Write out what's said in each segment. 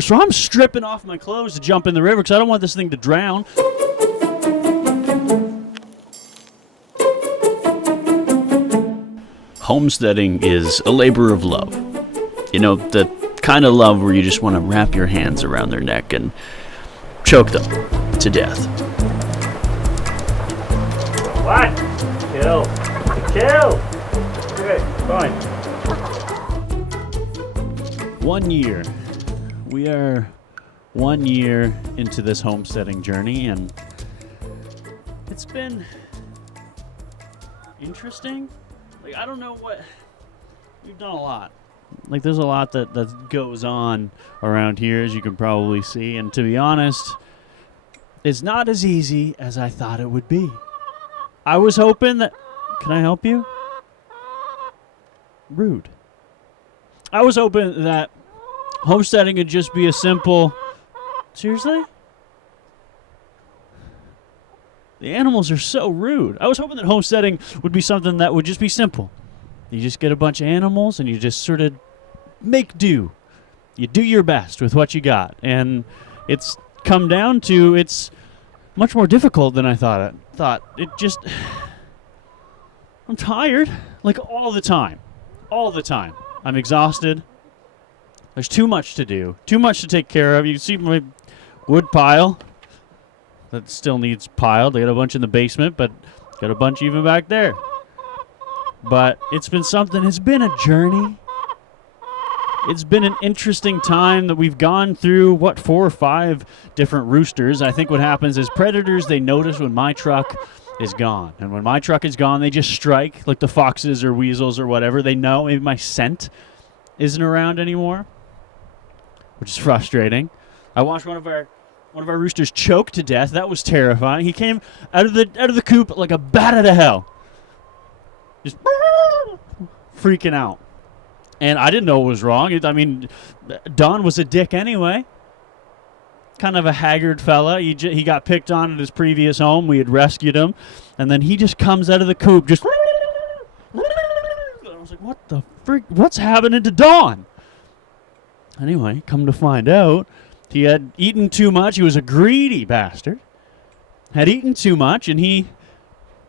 So I'm stripping off my clothes to jump in the river because I don't want this thing to drown. Homesteading is a labor of love. You know, the kind of love where you just want to wrap your hands around their neck and choke them to death. What? Kill. Kill! Okay, fine. 1 year. We are 1 year into this homesteading journey, and it's been interesting. Like, I don't know what... We've done a lot. Like, there's a lot that goes on around here, as you can probably see, and to be honest, it's not as easy as I thought it would be. I was hoping that... Can I help you? Rude. I was hoping that homesteading would just be a simple... Seriously? The animals are so rude. I was hoping that homesteading would be something that would just be simple. You just get a bunch of animals and you just sort of make do. You do your best with what you got. And it's come down to it's much more difficult than I thought. It just... I'm tired. Like, all the time. All the time. I'm exhausted. There's too much to do. Too much to take care of. You can see my wood pile that still needs piled. I got a bunch in the basement, but got a bunch even back there. But it's been something. It's been a journey. It's been an interesting time that we've gone through, 4 or 5 different roosters. I think what happens is predators, they notice when my truck is gone. And when my truck is gone, they just strike, like the foxes or weasels or whatever. They know maybe my scent isn't around anymore, which is frustrating. I watched one of our roosters choke to death. That was terrifying. He came out of the coop like a bat out of hell, just freaking out. And I didn't know what was wrong. I mean, Don was a dick anyway. Kind of a haggard fella. He got picked on at his previous home. We had rescued him, and then he just comes out of the coop just. I was like, what the frick? What's happening to Don? Anyway, come to find out, he had eaten too much. He was a greedy bastard. Had eaten too much, and he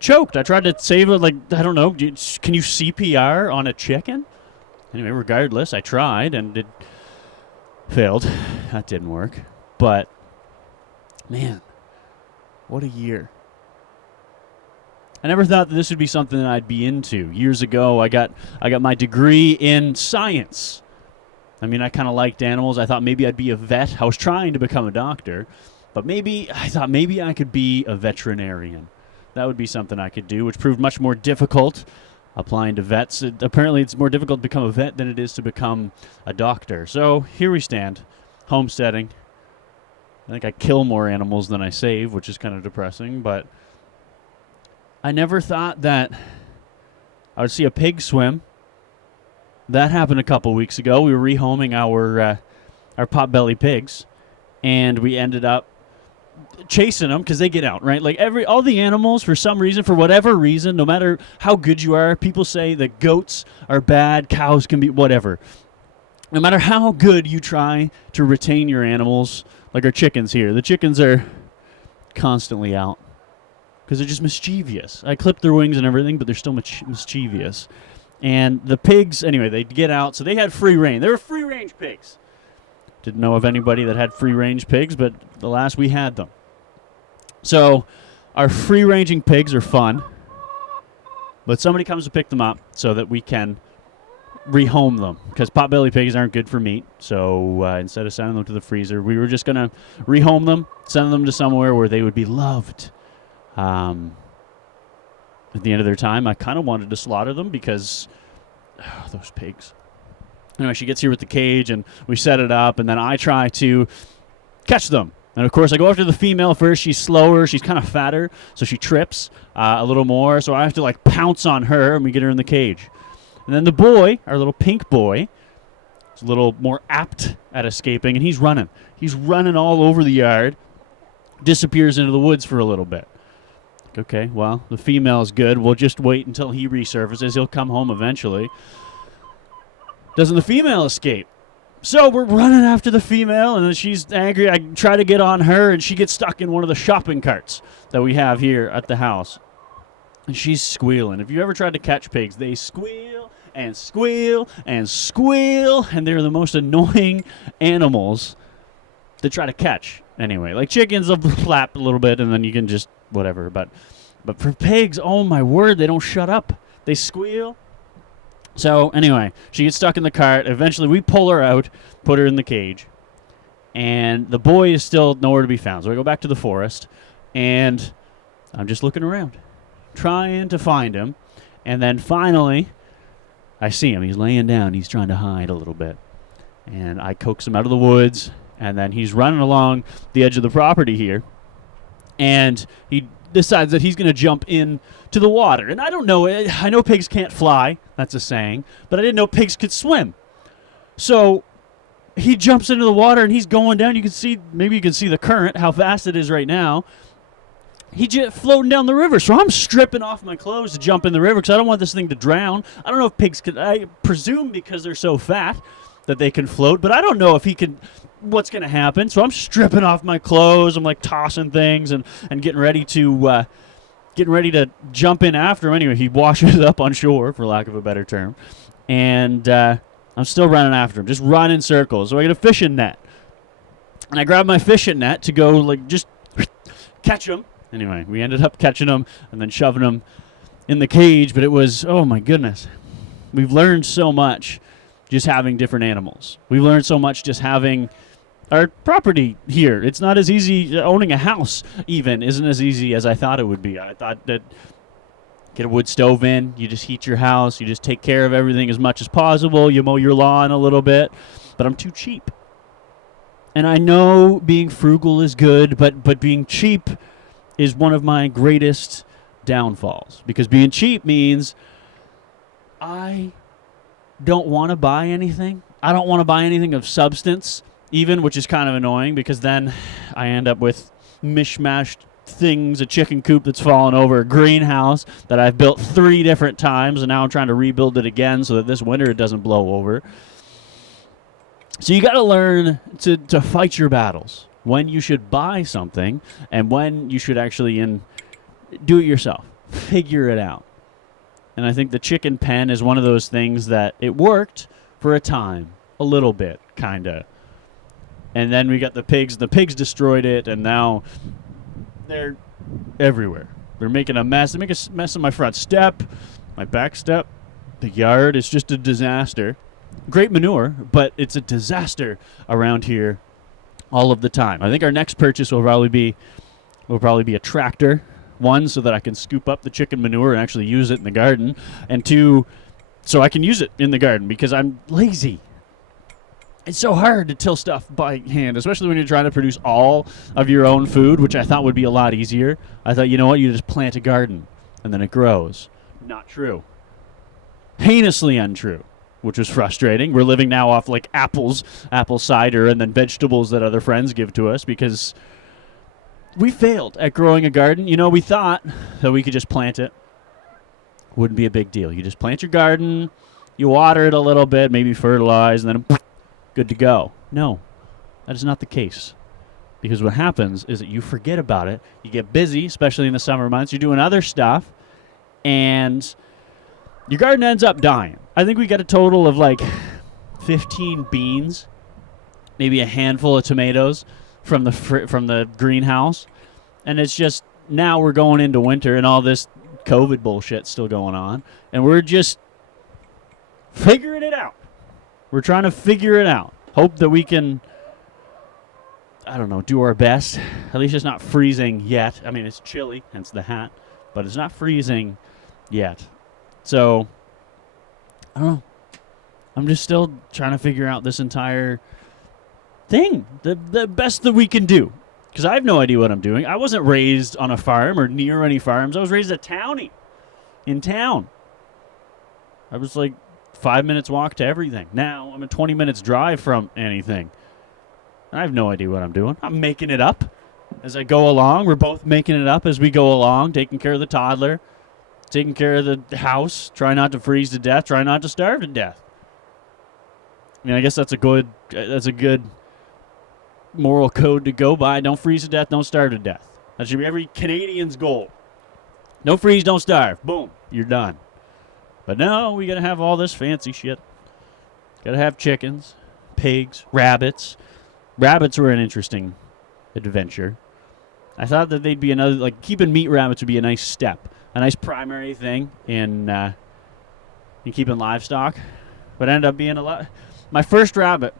choked. I tried to save it, like, I don't know, can you CPR on a chicken? Anyway, regardless, I tried, and it failed. That didn't work. But, man, what a year. I never thought that this would be something that I'd be into. Years ago, I got my degree in science. I mean, I kind of liked animals. I thought maybe I'd be a vet. I was trying to become a doctor, but I thought maybe I could be a veterinarian. That would be something I could do, which proved much more difficult applying to vets. Apparently, it's more difficult to become a vet than it is to become a doctor. So here we stand, homesteading. I think I kill more animals than I save, which is kind of depressing, but I never thought that I would see a pig swim. That happened a couple weeks ago. We were rehoming our potbelly pigs, and we ended up chasing them because they get out, right? Like all the animals, for some reason, for whatever reason, no matter how good you are, people say that goats are bad, cows can be whatever. No matter how good you try to retain your animals, like our chickens here, the chickens are constantly out because they're just mischievous. I clip their wings and everything, but they're still mischievous. And the pigs, anyway, they'd get out, so they had free reign. They were free-range pigs. Didn't know of anybody that had free-range pigs, but the last we had them. So our free-ranging pigs are fun, but somebody comes to pick them up so that we can rehome them, because potbelly pigs aren't good for meat. So instead of sending them to the freezer, we were just going to rehome them, send them to somewhere where they would be loved. At the end of their time, I kind of wanted to slaughter them because those pigs. Anyway, she gets here with the cage, and we set it up, and then I try to catch them. And, of course, I go after the female first. She's slower. She's kind of fatter, so she trips a little more. So I have to, like, pounce on her, and we get her in the cage. And then the boy, our little pink boy, is a little more apt at escaping, and he's running. He's running all over the yard, disappears into the woods for a little bit. Okay, well, the female is good. We'll just wait until he resurfaces. He'll come home eventually. Doesn't the female escape? So we're running after the female, and then she's angry. I try to get on her, and she gets stuck in one of the shopping carts that we have here at the house. And she's squealing. If you ever tried to catch pigs, they squeal and squeal and squeal, and they're the most annoying animals to try to catch. Anyway, like chickens will flap a little bit, and then you can just whatever. But for pigs, oh my word, they don't shut up. They squeal. So anyway, she gets stuck in the cart. Eventually, we pull her out, put her in the cage, and the boy is still nowhere to be found. So I go back to the forest, and I'm just looking around, trying to find him. And then finally, I see him. He's laying down. He's trying to hide a little bit. And I coax him out of the woods, and then he's running along the edge of the property here, and he decides that he's going to jump in to the water. And I don't know. I know pigs can't fly. That's a saying. But I didn't know pigs could swim. So he jumps into the water, and he's going down. You can see, maybe you can see the current, how fast it is right now. He's just floating down the river. So I'm stripping off my clothes to jump in the river because I don't want this thing to drown. I don't know if pigs could. I presume because they're so fat that they can float. But I don't know if he can. What's going to happen? So I'm stripping off my clothes. I'm like tossing things and getting ready to jump in after him. Anyway, he washes up on shore, for lack of a better term, and I'm still running after him, just running circles. So I get a fishing net, and I grab my fishing net to go like just catch him. Anyway, we ended up catching him and then shoving him in the cage. But it was, oh my goodness, we've learned so much just having different animals. We've learned so much just having our property here. It's not as easy. Owning a house even isn't as easy as I thought it would be. I thought that get a wood stove in, you just heat your house, you just take care of everything as much as possible, you mow your lawn a little bit, but I'm too cheap. And I know being frugal is good, but being cheap is one of my greatest downfalls, because being cheap means I don't want to buy anything. I don't want to buy anything of substance even, which is kind of annoying because then I end up with mishmashed things, a chicken coop that's fallen over, a greenhouse that I've built 3 different times, and now I'm trying to rebuild it again so that this winter it doesn't blow over. So you got to learn to fight your battles, when you should buy something and when you should actually do it yourself. Figure it out. And I think the chicken pen is one of those things that it worked for a time, a little bit, kind of. And then we got the pigs. The pigs destroyed it, and now they're everywhere. They're making a mess. They make a mess of my front step, my back step. The yard is just a disaster. Great manure, but it's a disaster around here all of the time. I think our next purchase will probably be a tractor. 1, so that I can scoop up the chicken manure and actually use it in the garden, and 2, so I can use it in the garden because I'm lazy. It's so hard to till stuff by hand, especially when you're trying to produce all of your own food, which I thought would be a lot easier. I thought, you know what, you just plant a garden and then it grows. Not true. Heinously untrue, which was frustrating. We're living now off like apples, apple cider, and then vegetables that other friends give to us because we failed at growing a garden. You know, we thought that we could just plant it. Wouldn't be a big deal. You just plant your garden, you water it a little bit, maybe fertilize, and then good to go. No, that is not the case. Because what happens is that you forget about it. You get busy, especially in the summer months. You're doing other stuff, and your garden ends up dying. I think we got a total of like 15 beans, maybe a handful of tomatoes from the greenhouse, and it's just now we're going into winter and all this COVID bullshit still going on, and we're just figuring it out. We're trying to figure it out. Hope that we can, I don't know, do our best. At least it's not freezing yet. I mean, it's chilly, hence the hat, but it's not freezing yet. So, I don't know. I'm just still trying to figure out this entire thing, the best that we can do. Because I have no idea what I'm doing. I wasn't raised on a farm or near any farms. I was raised a townie in town. I was like 5 minutes walk to everything. Now I'm a 20 minutes drive from anything. I have no idea what I'm doing. I'm making it up as I go along. We're both making it up as we go along, taking care of the toddler, taking care of the house, try not to freeze to death, try not to starve to death. I mean, I guess that's a good moral code to go by. Don't freeze to death, don't starve to death. That should be every Canadian's goal. Don't freeze, don't starve. Boom, you're done. But no, we gotta have all this fancy shit. Gotta have chickens, pigs, rabbits. Rabbits were an interesting adventure. I thought that they'd be another, like, keeping meat rabbits would be a nice step, a nice primary thing in keeping livestock. But it ended up being a lot. My first rabbit,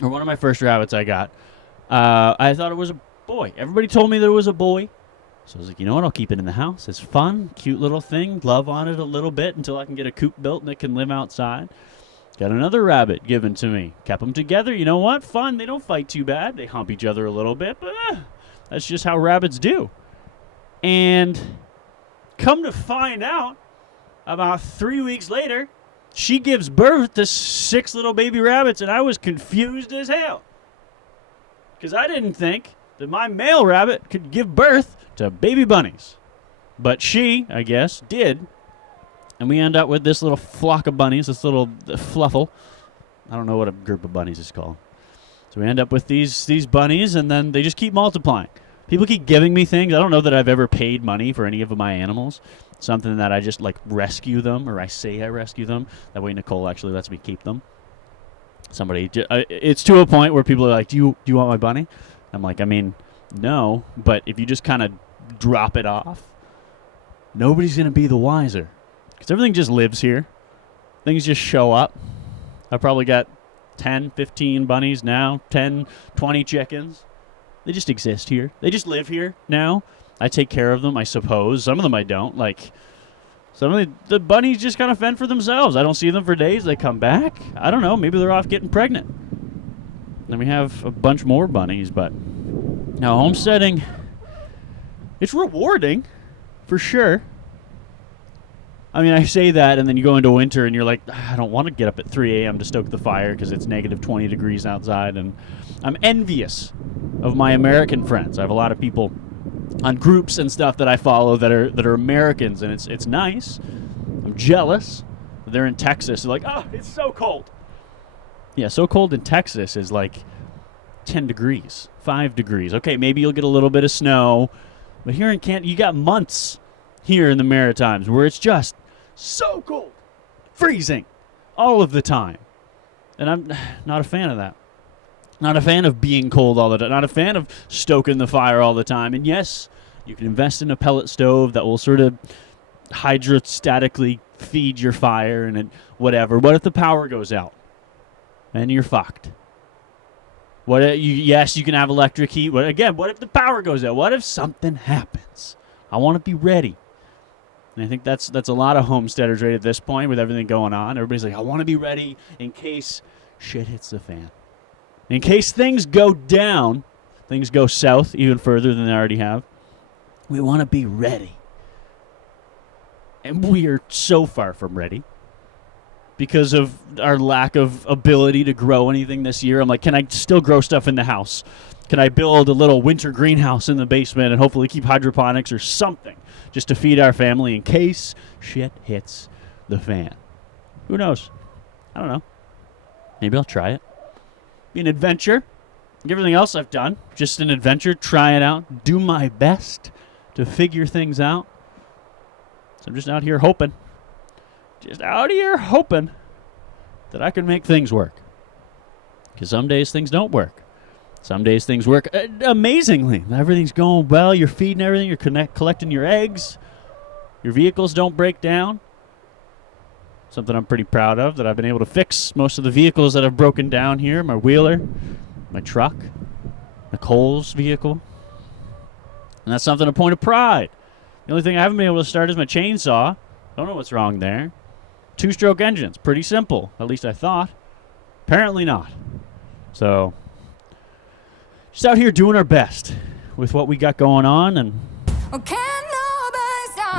or one of my first rabbits I got, I thought it was a boy. Everybody told me that it was a boy. So I was like, you know what? I'll keep it in the house. It's fun, cute little thing. Love on it a little bit until I can get a coop built and it can live outside. Got another rabbit given to me. Kept them together. You know what? Fun. They don't fight too bad. They hump each other a little bit, but that's just how rabbits do. And come to find out, about 3 weeks later, she gives birth to 6 little baby rabbits, and I was confused as hell. Because I didn't think that my male rabbit could give birth to baby bunnies. But she, I guess, did. And we end up with this little flock of bunnies, this little fluffle. I don't know what a group of bunnies is called. So we end up with these bunnies, and then they just keep multiplying. People keep giving me things. I don't know that I've ever paid money for any of my animals. Something that I just, like, rescue them, or I say I rescue them. That way Nicole actually lets me keep them. It's to a point where people are like, do you want my bunny? I'm like, I mean, no, but if you just kind of drop it off, nobody's going to be the wiser. Because everything just lives here. Things just show up. I've probably got 10, 15 bunnies now, 10, 20 chickens. They just exist here. They just live here now. I take care of them, I suppose. Some of them I don't. Like, some of the bunnies just kind of fend for themselves. I don't see them for days. They come back. I don't know. Maybe they're off getting pregnant. Then we have a bunch more bunnies. But now homesteading, it's rewarding, for sure. I mean, I say that, and then you go into winter, and you're like, I don't want to get up at 3 a.m. to stoke the fire because it's negative 20 degrees outside. And I'm envious of my American friends. I have a lot of people on groups and stuff that I follow that are Americans, and it's nice. I'm jealous. They're in Texas. They're like, oh, it's so cold. Yeah, so cold in Texas is like 10 degrees, 5 degrees. Okay, maybe you'll get a little bit of snow, but here in Canada, you got months here in the Maritimes where it's just so cold, freezing all of the time. And I'm not a fan of that. Not a fan of being cold all the time. Not a fan of stoking the fire all the time. And yes, you can invest in a pellet stove that will sort of hydrostatically feed your fire and whatever. What if the power goes out? And you're fucked. Yes, you can have electric heat. But again, what if the power goes out? What if something happens? I want to be ready. And I think that's a lot of homesteaders right at this point with everything going on. Everybody's like, I want to be ready in case shit hits the fan. In case things go down, things go south even further than they already have, we want to be ready. And we are so far from ready because of our lack of ability to grow anything this year. I'm like, can I still grow stuff in the house? Can I build a little winter greenhouse in the basement and hopefully keep hydroponics or something just to feed our family in case shit hits the fan? Who knows? I don't know. Maybe I'll try it. Be an adventure. Like everything else I've done, just an adventure, try it out, do my best to figure things out. So I'm just out here hoping that I can make things work. Because some days things don't work. Some days things work amazingly. Everything's going well. You're feeding everything. You're collecting your eggs. Your vehicles don't break down. Something I'm pretty proud of, that I've been able to fix most of the vehicles that have broken down here. My wheeler, my truck, Nicole's vehicle. And that's something, a point of pride. The only thing I haven't been able to start is my chainsaw. Don't know what's wrong there. 2-stroke engines, pretty simple. At least I thought. Apparently not. So, just out here doing our best with what we got going on, and I'm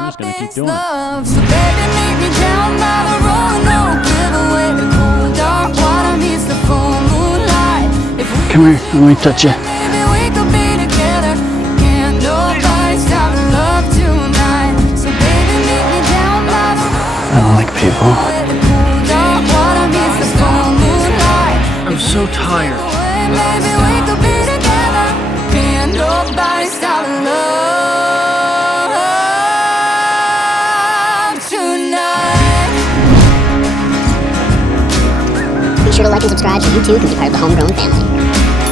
just going to keep doing it. So baby, meet me down by the road, no giveaway. The cool dark water meets the full moonlight. Come here, let me touch you. Maybe we could be together. Can't nobody stop love tonight. So baby, meet me down by the road. I don't like people. The cool dark water meets the full moonlight. sure to like and subscribe so you too can be part of the homegrown family.